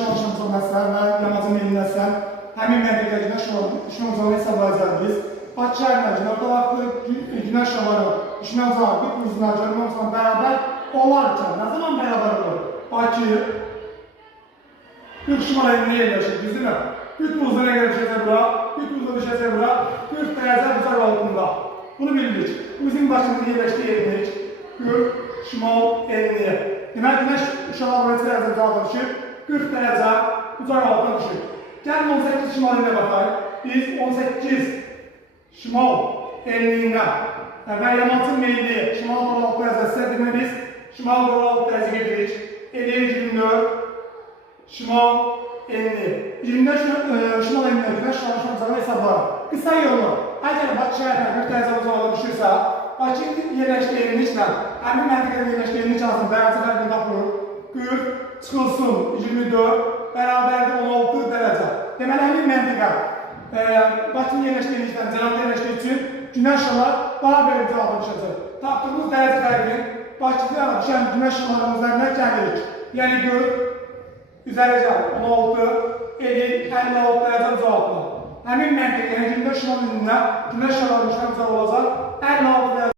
şolaşan məsələn və yamacı meyilləsən, həmin məntiqə günəş şolaşanı hesablayacaq biz. Bakı şəhərinə gün orta vaxtı günəş şoları düşmən cavabı uzunlar görməklə bərabər olarkən, nə zaman bərabər olur? Bakı 40 şimal əlində yerləşir, düzdürmü? 40 buzda nə qədər düşəcək bura? 40 buzda düşəcək bura? 40 dərəcə uzaq altında. Bunu bildik. Bizim başımızda yerləşdiyi yerlik 40 şimal əlində. Demək, günəş uşağı buraya dərəcə uzaqda düşür, 40 dərəcə uzaq altına düşür. Gəlin 18 şimal əlində baxaq. Biz 18 şimal əlində və yamacın meyilli şimal doğru altı dərəcəsi, demək biz şimal doğru altı dərəcə gedirik. Eləyir 24 şimal əlində. 24 şimal əlində günəş şolaşanı hesablar. Qısa yolu, əgər Bakı şəhərinə 40 dərəcə uzaqda düşürsə, Bakı yerləşdiyi yerliklə, həmin məntiqədə yerləşdiyi yerlik arasında dərəcə fərqini tapılır. 40 çıxılsın 24 bərabərdə 16 dərəcə. Deməli, həmin məntiqə Bakının yerləşdiyi yerlikdən cənabda yerləşdiyi üçün günəş şolar daha belə cavabı düşəcək. Tapdığımız dərəcə fərqini Bakıda düşən günəş şolarımızdan nə gəlirik? Yəni 40 üzərəcə 16 edir 56 dərəcə uzaqlıqla. Həmin məntiqə, yəni 24 şimal ünlündə günəş şolarının düşən uzaq olacaq 56 dərəcə.